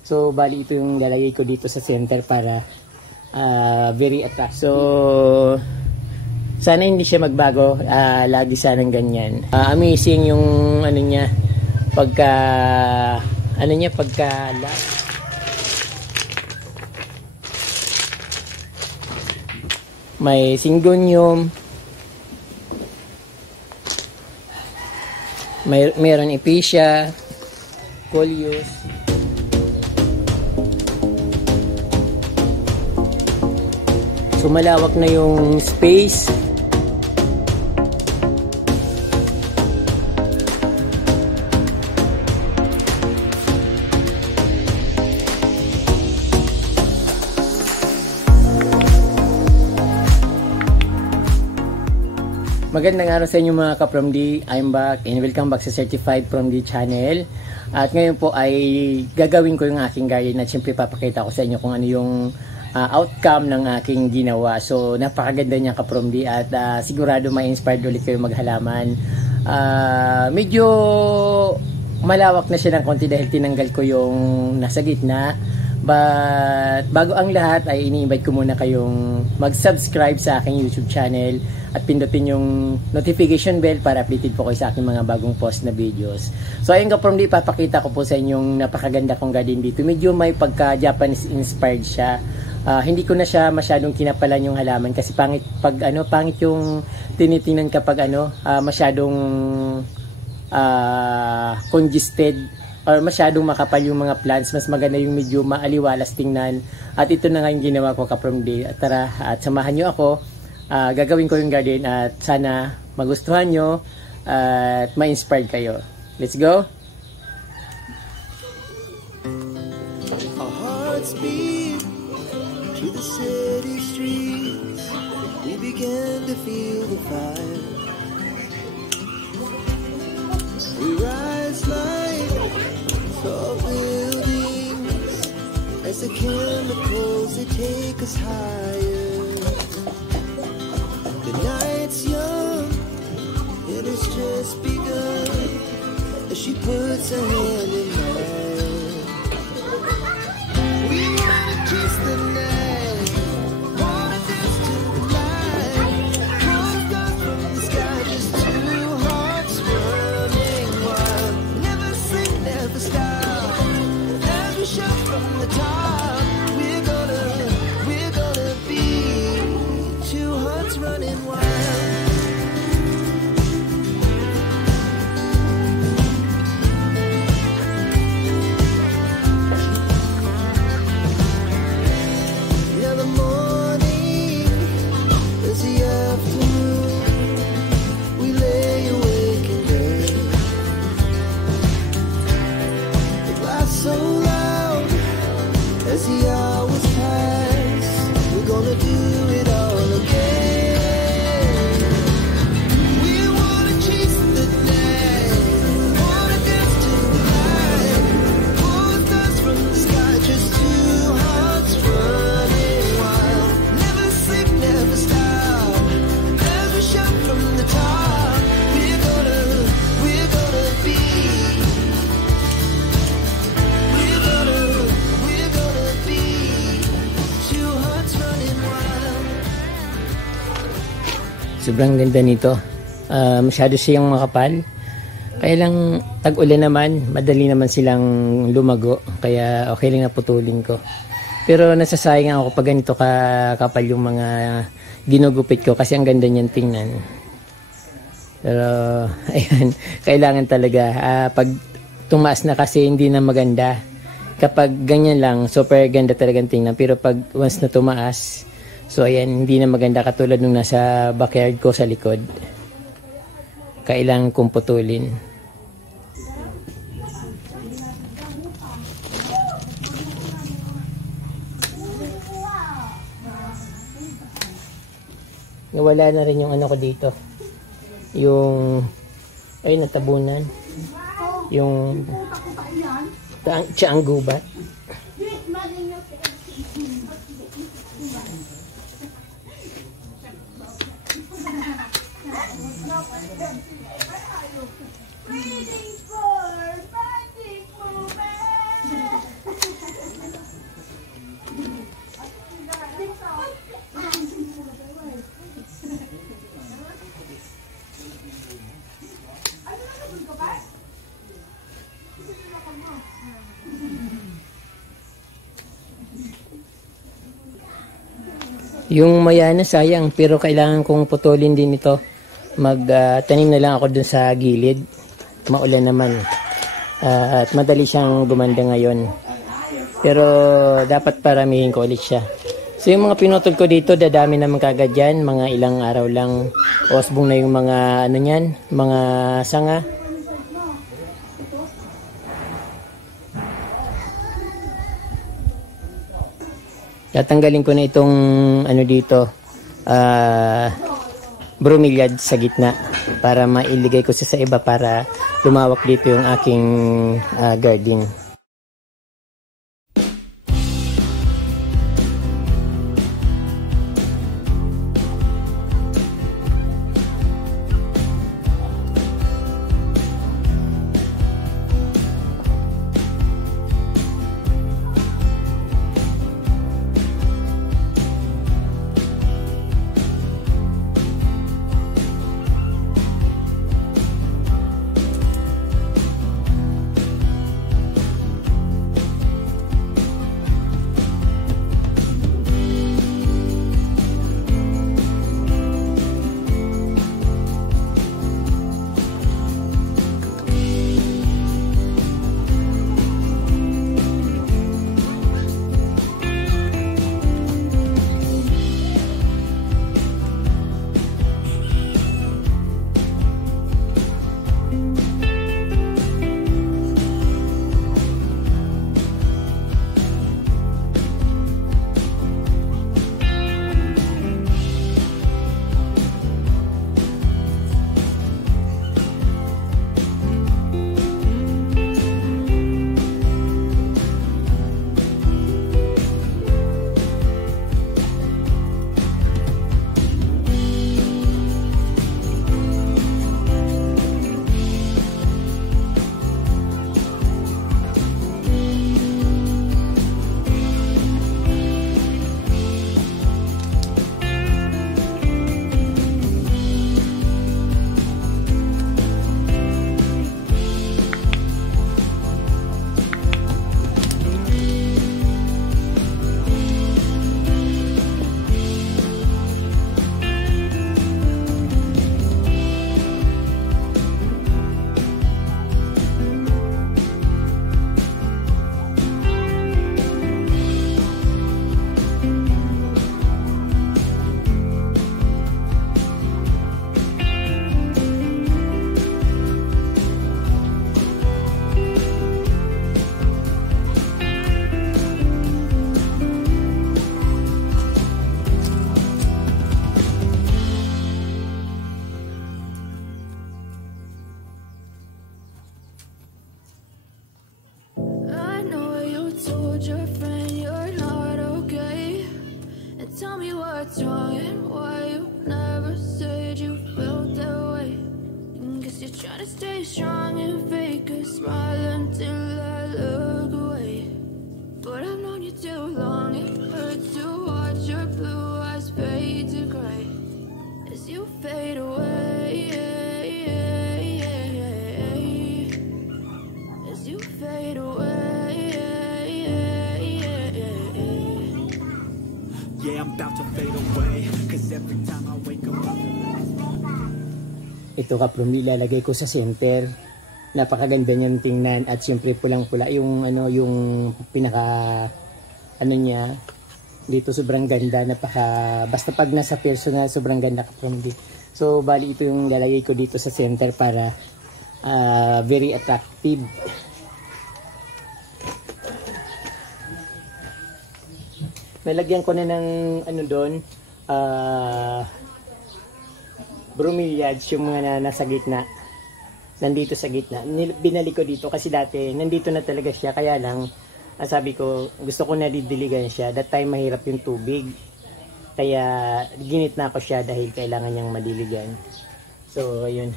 So, bali ito yung lalagay ko dito sa center para very attractive. So, sana hindi siya magbago. Lagi sanang ganyan. Amazing yung ano niya, pagka may syngonium, meron epicea, coleus. So malawak na yung space. Magandang araw sa inyo mga ka-From D. I'm back and welcome back sa Certified From D channel. At ngayon po ay gagawin ko yung aking garden at syempre papakita ko sa inyo kung ano yung outcome ng aking ginawa. So napakaganda niya ka-From D at sigurado ma-inspired ulit kayo maghalaman. Medyo malawak na siya ng konti dahil tinanggal ko yung nasa gitna. But bago ang lahat ay ini-invite ko muna kayong mag-subscribe sa aking YouTube channel at pindutin yung notification bell para updated po kayo sa aking mga bagong post na videos. So ayun ka-From D, papakita ko po sa inyong napakaganda kong garden dito. Medyo may pagka-Japanese inspired siya. Hindi ko na siya masyadong kinapalan yung halaman kasi pangit yung tinitingnan kapag masyadong congested or masyadong makapal yung mga plants. Mas maganda yung medyo maaliwalas tingnan. At ito na nga yung ginawa ko ka-From D. At tara, at samahan nyo ako. Gagawin ko yung garden at sana magustuhan nyo at ma-inspired kayo. Let's go! Our hearts beat to the city streets. We began to feel the fire. We rise like tall buildings as the chemicals they take us higher. The night's young, it has just begun as she puts her hand in mine. We wanna kiss the night, wanna dance to the light, pull the stars from the sky, just two hearts running wild. Never sleep, never stop, as we shout from the top. We're gonna be two hearts running wild. Yeah, the morning is the afternoon. We lay awake in bed. The glass so loud as the hours pass. We're gonna do it all again. We wanna chase the night, wanna dance to the light, pull the stars from the sky, just two hearts running wild. Never sleep, never stop, as we shout from the top. We're gonna be, we're gonna be two hearts running wild. Sobrang ganda nito. Masyado siyang makapal. Kaya lang tag-ulan naman, madali naman silang lumago. Kaya okay lang na putulin ko. Pero nasasayang ako pag ganito kakapal yung mga ginugupit ko kasi ang ganda niyan tingnan. Pero ayan, kailangan talaga. Pag tumaas na kasi hindi na maganda. Kapag ganyan lang, super ganda talagang tingnan. Pero pag once na tumaas, so ayan, hindi na maganda katulad nung nasa backyard ko sa likod. Kailangan kong putulin. Nawala na rin yung ano ko dito. Yung ay natabunan. Yung tiang gubat. Yung mayana sayang, pero kailangan kong putulin din ito. Magtanim na lang ako dun sa gilid. Maulan naman. At madali siyang gumanda ngayon. Pero dapat paramihin ko ulit siya. So yung mga pinutol ko dito, dadami naman kagad yan. Mga ilang araw lang. Osbong na yung mga ano yan, mga sanga. Tatanggalin ko na itong ano dito, bromeliad sa gitna para mailigay ko sa iba para lumawak dito yung aking garden. what's wrong and why you never said you felt that way. Guess you're trying to stay strong and fake a smile until I look away. But I've known you too long, it hurts to watch your blue eyes fade to gray as you fade away. As you fade away. Yeah, I'm about to fade away, 'cause every time I wake up I feel like Ito kaplong ilalagay ko sa center. Napakaganda niyang tingnan at siyempre pulang-pula yung ano yung pinaka ano niya dito, sobrang ganda, basta pag nasa personal sobrang ganda kaplong. So bali ito yung lalagay ko dito sa center para very attractive. Nalagyan ko na ng ano doon, bromeliads, yung mga nasa gitna. Nandito sa gitna. Binalik ko dito kasi dati nandito na talaga siya, kaya lang sabi ko gusto ko na didiligan siya. That time mahirap yung tubig. Kaya ginitna ko siya dahil kailangan niyang madiligan. So ayun.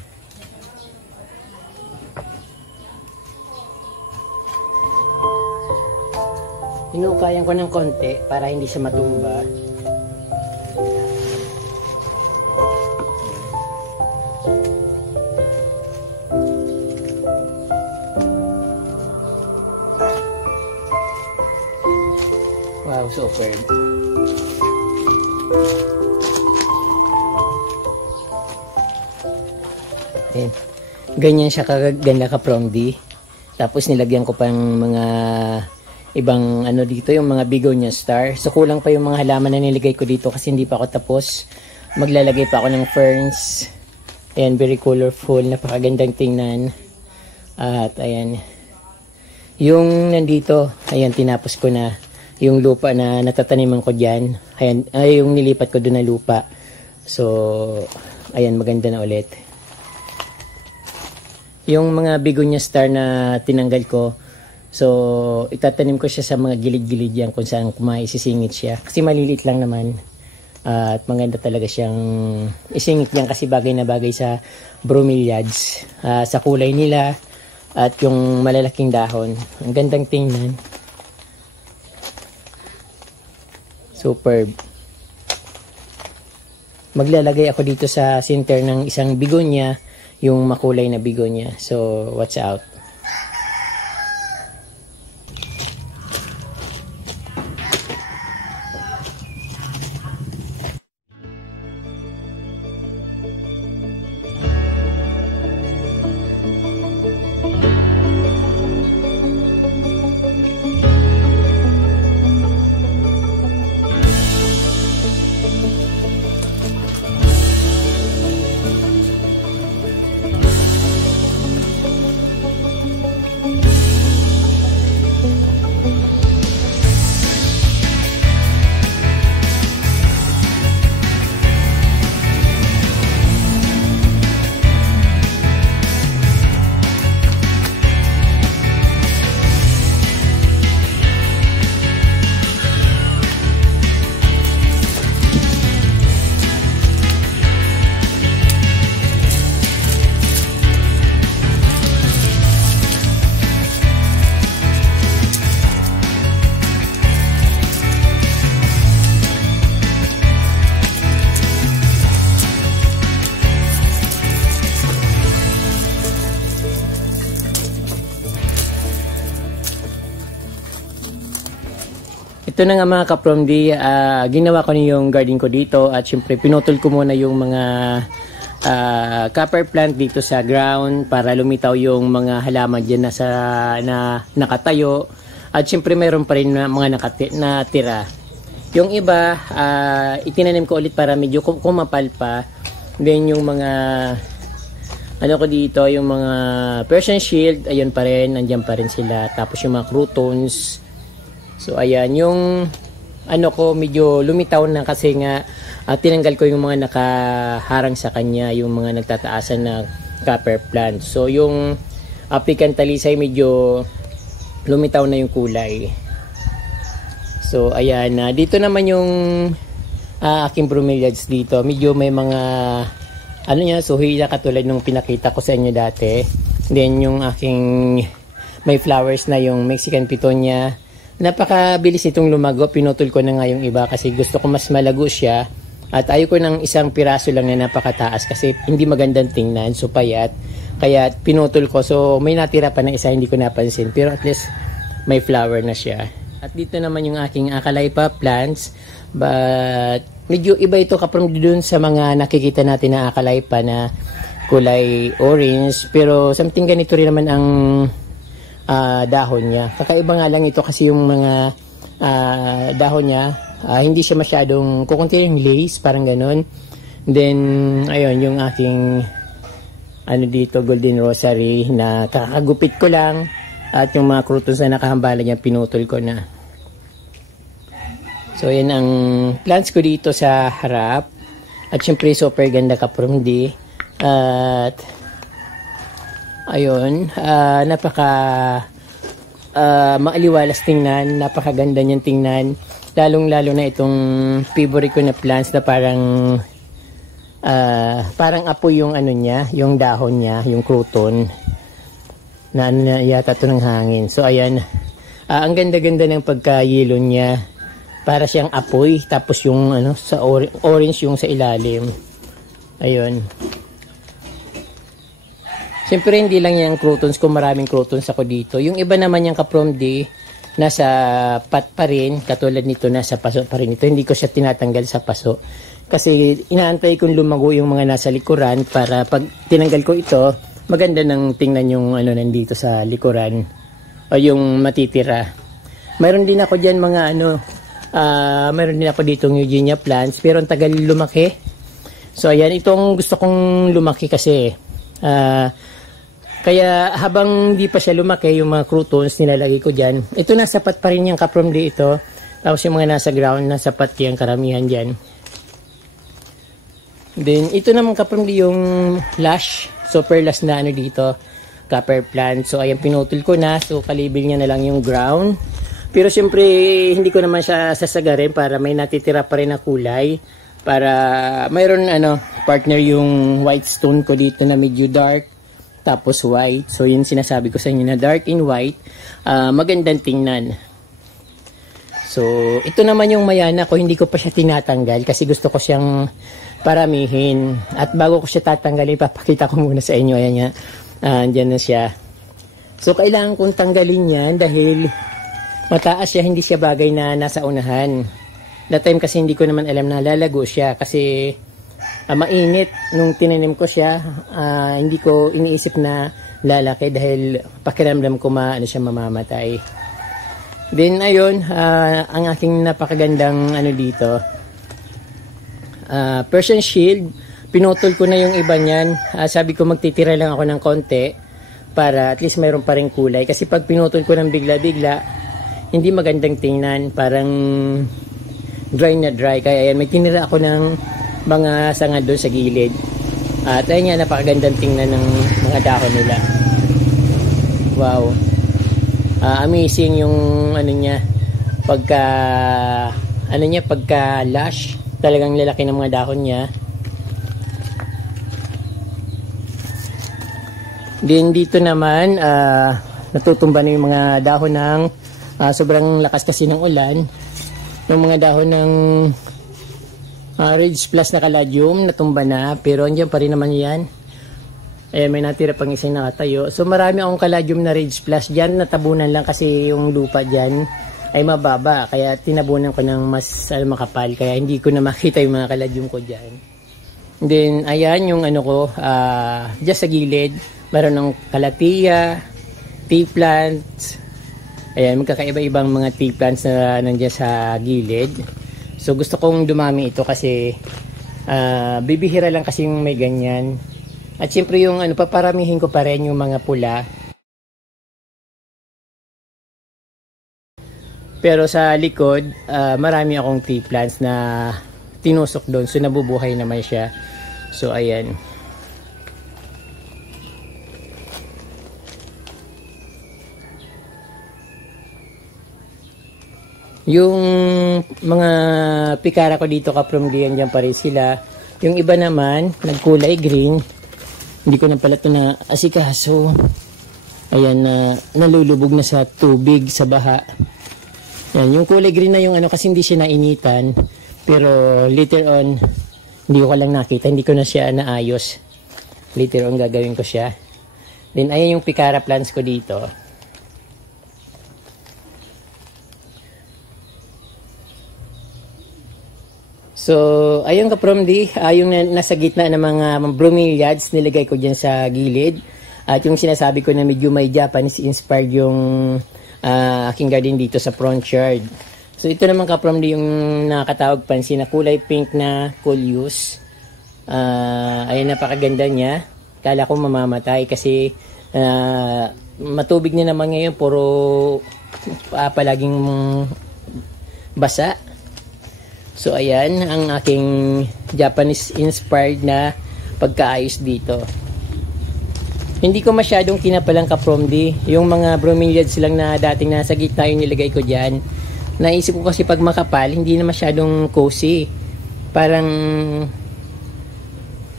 Hinukayan ko ng konti para hindi siya matumba. Wow, super. Ayan. Ganyan siya kaganda ka from D. Tapos nilagyan ko pang mga ibang ano dito, yung mga begonia star. So kulang pa yung mga halaman na nilagay ko dito kasi hindi pa ako tapos. Maglalagay pa ako ng ferns. Ayan, very colorful, napakagandang tingnan. At ayan, yung nandito, ayan, tinapos ko na yung lupa na natataniman ko dyan. Ayan, ay, yung nilipat ko doon na lupa. So ayan, maganda na ulit. Yung mga begonia star na tinanggal ko, so itatanim ko siya sa mga gilid-gilid yan kung saan maisisingit siya. Kasi maliliit lang naman. At maganda talaga siyang isingit yan kasi bagay na bagay sa bromeliads. Sa kulay nila at yung malalaking dahon. Ang gandang tingnan. Superb. Maglalagay ako dito sa center ng isang begonia, yung makulay na begonia. So, watch out. Ito na nga mga ka-From D, ginawa ko na yung garden ko dito at syempre pinutol ko muna yung mga copper plant dito sa ground para lumitaw yung mga halaman dyan na nakatayo at syempre mayroon pa rin mga natira. Yung iba, itinanim ko ulit para medyo kumapal pa. Then yung mga ano ko dito, yung mga Persian shield, ayun pa rin, nandiyan pa rin sila. Tapos yung mga croutons. So ayan, yung ano ko medyo lumitaw na kasi nga tinanggal ko yung mga nakaharang sa kanya, yung mga nagtataasan na copper plant. So yung African talisay medyo lumitaw na yung kulay. So ayan, dito naman yung aking bromeliads dito. Medyo may mga ano niya, suhila katulad nung pinakita ko sa inyo dati. Then yung aking may flowers na yung Mexican Pitonia. Napakabilis itong lumago. Pinutol ko na nga yung iba kasi gusto ko mas malago siya. At ayaw ko ng isang piraso lang na napakataas kasi hindi magandang tingnan. So payat. Kaya pinutol ko. So may natira pa na isa, hindi ko napansin. Pero at least may flower na siya. At dito naman yung aking Acalypa plants. But medyo iba ito kapag dun sa mga nakikita natin na Acalypa na kulay orange. Pero something ganito rin naman ang dahon niya. Kakaiba nga lang ito kasi yung mga dahon niya hindi siya masyadong kukunti yung lace, parang ganun. Then ayun yung aking ano dito, golden rosary na kakagupit ko lang at yung mga croutons na nakahambala niya pinutol ko na. So yan ang plants ko dito sa harap at syempre super ganda ka-From D at ayun, napaka maaliwalas tingnan, napakaganda niyang tingnan, lalong-lalo na itong favorite ko na plants na parang apoy yung ano niya, yung dahon niya, yung crouton na ano na yata ito ng hangin. So ayan, ang ganda-ganda ng pagkayelo niya, para siyang apoy, tapos yung ano sa orange yung sa ilalim. Ayun. Siyempre hindi lang yung croutons ko, maraming croutons ako dito. Yung iba naman yung ka-From D, nasa pat pa rin, katulad nito nasa paso pa rin ito. Hindi ko siya tinatanggal sa paso kasi inaantay kong lumago yung mga nasa likuran para pag tinanggal ko ito, maganda nang tingnan yung ano nandito sa likuran o yung matitira. Mayroon din ako diyan mga mayroon din ako dito ng Eugenia plants pero ang tagal lumaki. So ayan, itong gusto kong lumaki kasi kaya habang di pa siya lumaki, yung mga croutons nilalagay ko dyan. Ito nasapat pa rin yung kaprom dito. Tapos yung mga nasa ground, nasapat yung karamihan dyan. Then ito naman kaprom yung lush, super lush na ano dito, copper plant. So ayan, pinutol ko na. So kalibil niya na lang yung ground. Pero siyempre hindi ko naman siya sasagarin para may natitira pa rin na kulay. Para mayroon partner yung white stone ko dito na medyo dark. Tapos white. So yun sinasabi ko sa inyo na dark and white. Magandang tingnan. So ito naman yung mayana ko. Hindi ko pa siya tinatanggal kasi gusto ko siyang paramihin. At bago ko siya tatanggalin, papakita ko muna sa inyo. Ayan nga. Andyan na siya. So kailangan kong tanggalin yan dahil mataas siya. Hindi siya bagay na nasa unahan. That time kasi hindi ko naman alam na lalago siya kasi mainit nung tinanim ko siya. Hindi ko iniisip na lalaki dahil pakiramdam ko siya mamamatay. Then ayun, ang aking napakagandang dito, Persian shield. Pinutol ko na yung iba niyan. Sabi ko magtitira lang ako ng konti para at least mayroon pa rin kulay. Kasi pag pinutol ko ng bigla-bigla, hindi magandang tingnan. Parang dry na dry. Kaya ayan, may tinira ako ng mga sanga doon sa gilid. At ayun nga, napakagandang tingnan ng mga dahon nila. Wow. Amazing yung niya. Pagka lush. Talagang lalaki ng mga dahon niya. Din dito naman, natutumba na yung mga dahon ng sobrang lakas kasi ng ulan. Yung mga dahon ng Rage Plus na Caladium, natumba na. Pero andyan pa rin naman yan. Ayan, may natira pang isang nakatayo. So marami akong Caladium na Rage Plus dyan. Natabunan lang kasi yung lupa dyan ay mababa. Kaya tinabunan ko ng mas makapal. Kaya hindi ko na makita yung mga Caladium ko dyan. Then, ayan yung ko, dyan sa gilid. Meron ng Calathea, tea plants. Ayan, magkakaiba-ibang mga tea plants na nandiyan sa gilid. So, gusto kong dumami ito kasi bibihira lang kasi yung may ganyan. At syempre yung paparamihin ko pa rin yung mga pula. Pero sa likod, marami akong tea plants na tinusok doon. So, nabubuhay naman siya. So, ayan. Yung mga pikara ko dito kaprom diyan dyan pa rin sila. Yung iba naman, nagkulay green. Hindi ko na pala ito na asikaso. Ayan, nalulubog na sa tubig, sa baha. Yan, yung kulay green na yung kasi hindi siya nainitan. Pero later on, hindi ko lang nakita. Hindi ko na siya naayos. Later on, gagawin ko siya. Then, ayan yung pikara plants ko dito. So, ayun kaprom yung nasa gitna ng mga bromeliads, nilagay ko dyan sa gilid. At yung sinasabi ko na medyo may Japanese inspired yung aking garden dito sa front yard. So, ito naman kaprom yung nakatawag pansin na kulay pink na coleus. Ayun, napakaganda niya. Kala ko mamamatay kasi matubig na naman ngayon, puro palaging basa. So ayan ang aking Japanese inspired na pagkaayos dito. Hindi ko masyadong kinapalang kapromdi. Yung mga bromeliads lang na dating nasa gitna yung nilagay ko dyan. Naisip ko kasi pag makapal, hindi na masyadong cozy. Parang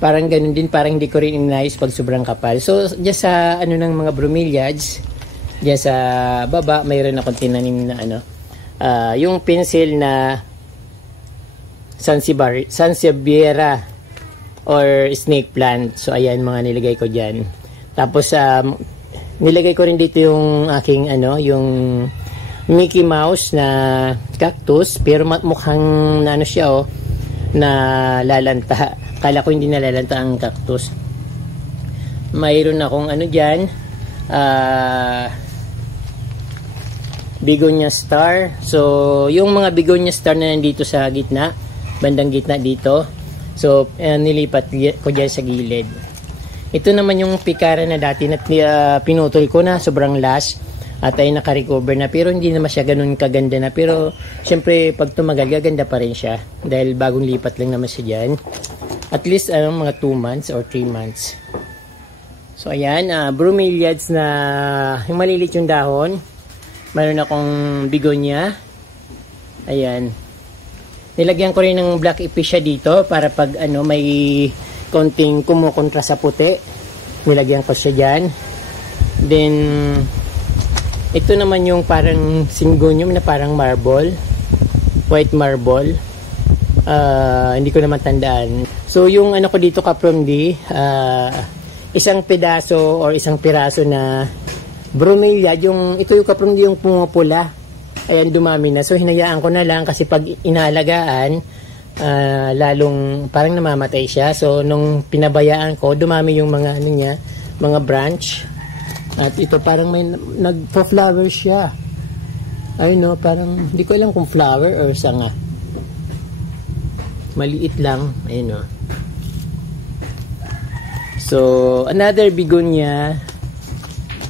ganun din, parang hindi ko rin inayos pag sobrang kapal. So dyan sa ng mga bromeliads, dyan sa baba, mayroon akong tinanim na yung pencil na Sansevieria or snake plant. So ayan mga nilagay ko diyan. Tapos nilagay ko rin dito yung aking yung Mickey Mouse na cactus, pero mukhang na ano siya oh, na lalanta. Kala ko hindi nalalanta ang cactus. Mayroon akong ano dyan, begonia star. So yung mga begonia star na nandito sa gitna, bandang gitna dito, so nilipat ko dyan sa gilid. Ito naman yung pikara na dati na pinutol ko na sobrang last at ay naka-recover na, pero hindi naman siya ganun kaganda na, pero syempre pag tumagal gaganda pa rin siya dahil bagong lipat lang naman siya dyan. At least mga 2 months or 3 months. So ayan, bromeliads na yung malilit yung dahon. Mayroon akong begonia. Ayan. Nilagyan ko rin ng black epicea dito para pag may konting kumukontra sa puti. Nilagyan ko siya dyan. Then ito naman yung parang syngonium na parang marble. White marble. Hindi ko naman tandaan. So yung ko dito Kaprom D, isang pedaso or isang piraso na bromeliad, ito yung Kaprom D yung pumupula. Ayan, dumami na. So hinayaan ko na lang kasi pag inalagaan, lalong parang namamatay siya. So nung pinabayaan ko, dumami yung mga niya, mga branch. At ito parang may nagpa-flower siya. Ayun parang hindi ko alam kung flower or sanga. Maliit lang, ayun So another begonia.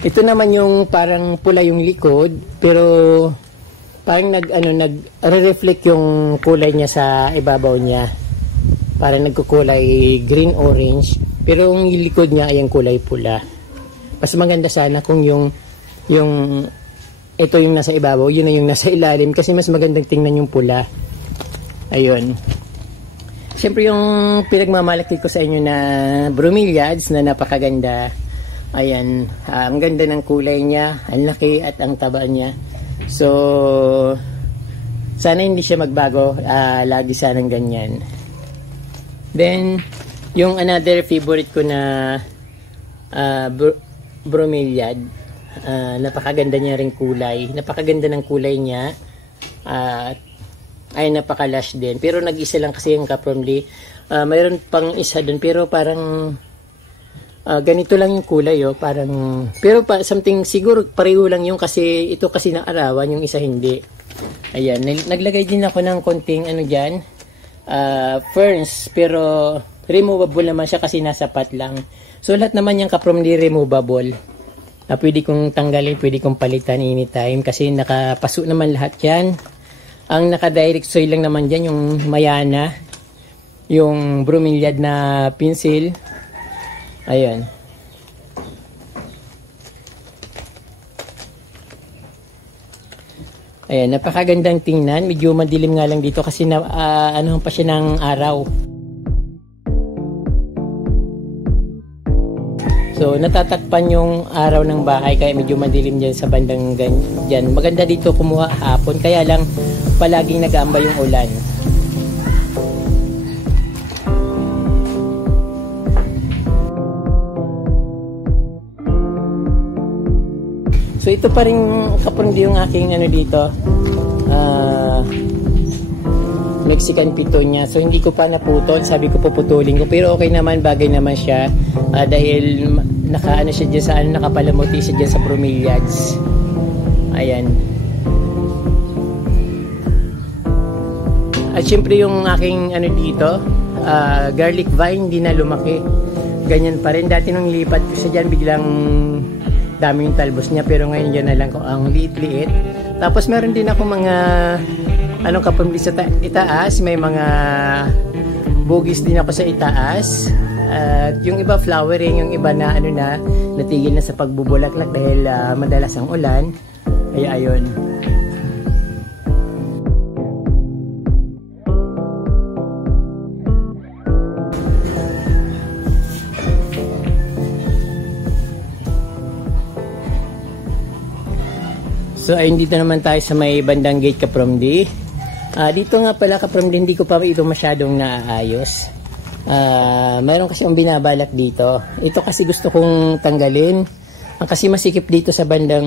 Ito naman yung parang pula yung likod, pero parang nag-reflect yung kulay niya sa ibabaw niya. Parang nagkukulay green-orange, pero yung likod niya ay yung kulay pula. Mas maganda sana kung yung ito yung nasa ibabaw, yun na yung nasa ilalim, kasi mas magandang tingnan yung pula. Ayun. Siyempre yung pinagmamalaki ko sa inyo na bromeliads na napakaganda. Ayan, ang ganda ng kulay niya, ang laki at ang taba niya. So, sana hindi siya magbago, lagi sanang ganyan. Then, yung another favorite ko na bromeliad, napakaganda niya ring kulay. Napakaganda ng kulay niya. Ay napaka-lush din. Pero nag-isa lang kasi yung Kaprom D. Mayroon pang isa dun, pero parang ganito lang yung kulay parang, pero something siguro pareho lang yung kasi ito kasi naarawan, yung isa hindi. Ayan, naglagay din ako ng konting dyan, ferns, pero removable naman siya kasi nasa pot lang. So lahat naman yung Kaprom D removable. Pwede kong tanggalin, pwede kong palitan anytime kasi nakapaso naman lahat yan. Ang naka-direct soil lang naman dyan yung mayana, yung bromeliad na pencil. Ayan. Ayan, napakagandang tingnan. Medyo madilim nga lang dito kasi pa siya ng araw. So, natatakpan yung araw ng bahay kaya medyo madilim dyan sa bandang dyan. Maganda dito kumuha hapon kaya lang palaging nag-aamba yung ulan. So ito pa rin Kaprom D yung aking dito, Mexican pitonia. So hindi ko pa naputol, sabi ko puputulin ko, pero okay naman, bagay naman siya dahil siya dyan sa nakapalamuti siya dyan sa bromeliads. Ayan. At syempre yung aking dito, garlic vine, hindi na lumaki. Ganyan pa rin. Dati nung lipat ko siya dyan, biglang dami yung talbos niya, pero ngayon dyan na lang ko ang liit-liit. Tapos meron din ako mga Kaprom D sa itaas, may mga bugis din ako sa itaas. At yung iba flowering, yung iba na natigil na sa pagbubulaklak dahil madalas ang ulan. Ay ayun. So ayun, dito naman tayo sa may bandang gate Kaprom D. Dito nga pala Kaprom D, hindi ko pa ito masyadong naaayos. Mayroon kasi binabalak dito. Ito kasi gusto kong tanggalin. Ang kasi masikip dito sa banda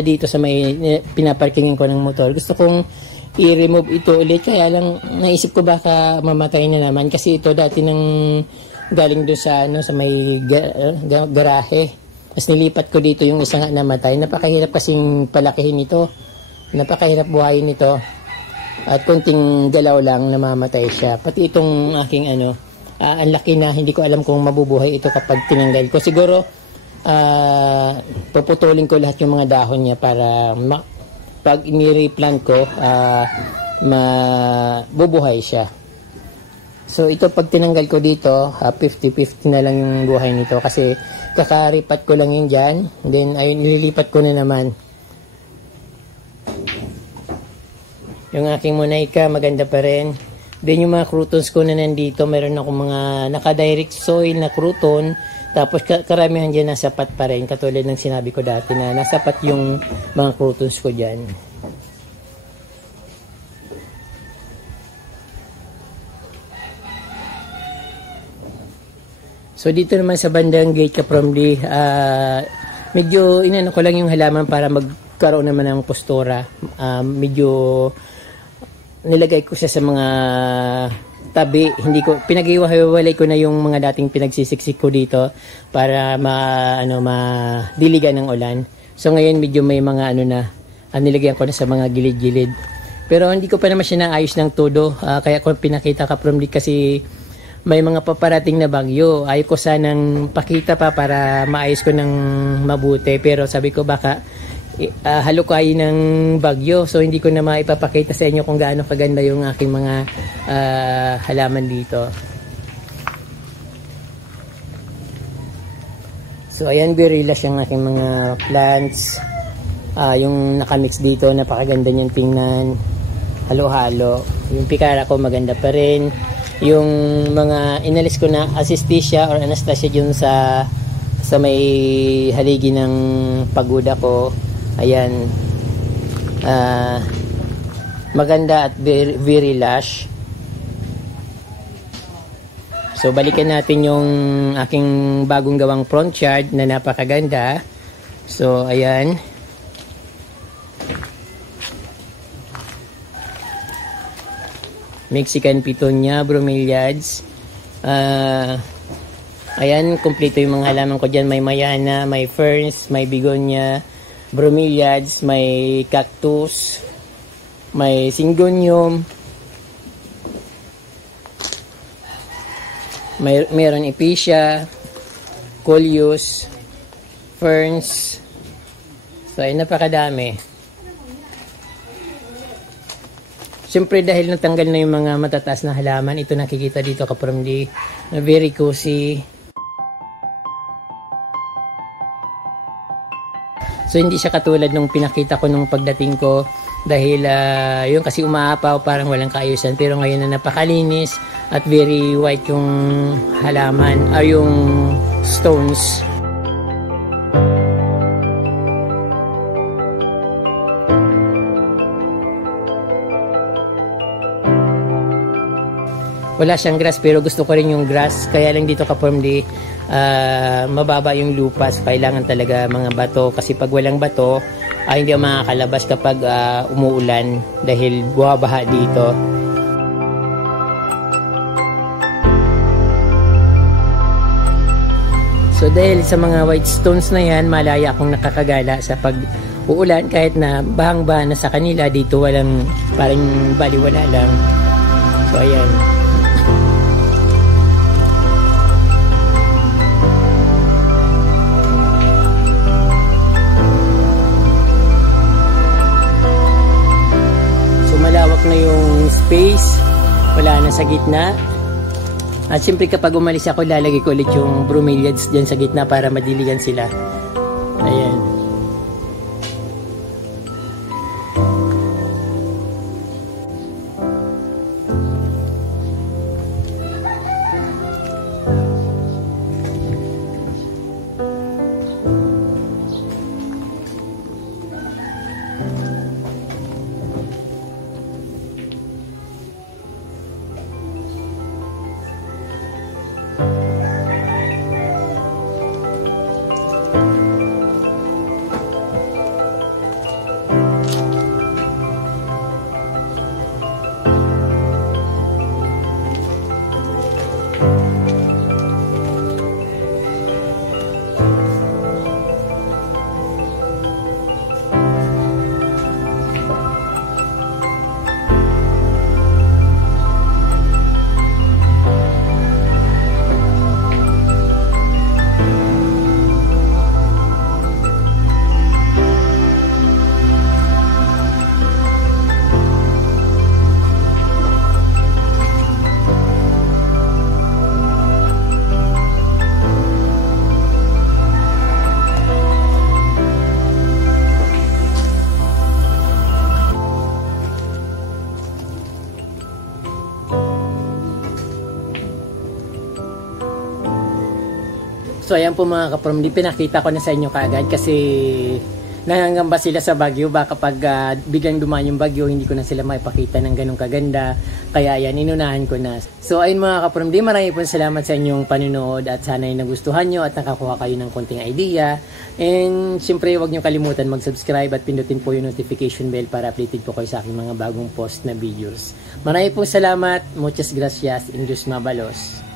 dito sa may pinaparkingin ko ng motor. Gusto kong i-remove ito ulit, kaya lang naisip ko baka mamatay na naman kasi ito dati nang galing doon sa sa may garahe. Tapos nilipat ko dito yung isa nga namatay. Napakahirap kasing palakihin ito. Napakahirap buhayin ito. At konting galaw lang namamatay siya. Pati itong aking ang laki na, hindi ko alam kung mabubuhay ito kapag tinanggal ko. Siguro puputulin ko lahat yung mga dahon niya para pag ini-replant ko mabubuhay siya. So ito pag tinanggal ko dito 50-50 na lang yung buhay nito kasi kakaripat ko lang yun dyan, then ay nililipat ko na naman. Yung aking Monica maganda pa rin. Then yung mga croutons ko na nandito, meron akong mga naka-direct soil na crouton. Tapos karamihan dyan nasapat pa rin. Katulad ng sinabi ko dati na nasapat yung mga croutons ko dyan. So dito naman sa bandang gate Kapromdi, medyo inano ko lang yung halaman para magkaroon naman ng postura. Medyo nilagay ko siya sa mga tabi, hindi ko pinag-iwalay ko na yung mga dating pinagsisiksik ko dito para madiligan ng ulan. So ngayon medyo may mga nilagyan ko na sa mga gilid-gilid. Pero hindi ko pa naman siya naayos ng todo, kaya ko pinakita Kapromdi kasi may mga paparating na bagyo. Ayaw ko sanang pakita pa para maayos ko ng mabuti, pero sabi ko baka halukay ng bagyo, so hindi ko na maipapakita sa inyo kung gaano kaganda yung aking mga halaman dito. So ayan, birilas yung aking mga plants. Yung nakamix dito, napakaganda niyang tingnan, halo-halo. Yung pikara ko maganda pa rin. Yung mga inalis ko na Assisticia or Anastasia dun sa may haligi ng pagoda ko, ayan, maganda at very lush. So balikan natin yung aking bagong gawang front yard na napakaganda. So ayan, Mexican Pitonia, Bromeliads. Ayan, kumpleto yung mga halaman ko dyan. May mayana, may ferns, may begonia, bromeliads, may cactus, may syngonium, mayroon epicia, coleus, ferns. So ay napakadami. Siyempre dahil natanggal na yung mga matataas na halaman, ito nakikita dito Kapromdi na very cozy. So hindi siya katulad nung pinakita ko nung pagdating ko dahil yun kasi umaapaw, parang walang kaayusan, pero ngayon na napakalinis at very white yung halaman yung stones. Wala siyang grass pero gusto ko rin yung grass, kaya lang dito Kapromdi mababa yung lupa, so kailangan talaga mga bato kasi pag walang bato hindi makakalabas kapag umuulan dahil bumabaha dito. So dahil sa mga white stones na yan, malaya akong nakakagala sa pag uulan kahit na bahang-baha na sa kanila, dito walang, parang baliwala lang. So ayan. Malawak na yung space, wala na sa gitna. At siyempre kapag umalis ako, lalagay ko ulit yung bromeliads dyan sa gitna para madiligan sila. Ayan. So ayan po mga ka-PROMD, pinakita ko na sa inyo kaagad kasi nangangamba sila sa Baguio. Baka pag biglang dumaan yung Baguio, hindi ko na sila maipakita ng ganun kaganda. Kaya yan, inunahan ko na. So ayun mga ka-PROMD, maraming po salamat sa inyong panunood at sana'y nagustuhan nyo at nakakuha kayo ng konting idea. And syempre huwag nyo kalimutan mag-subscribe at pindutin po yung notification bell para updated po kayo sa aking mga bagong post na videos. Maraming po salamat. Muchas gracias. Indus Mabalos.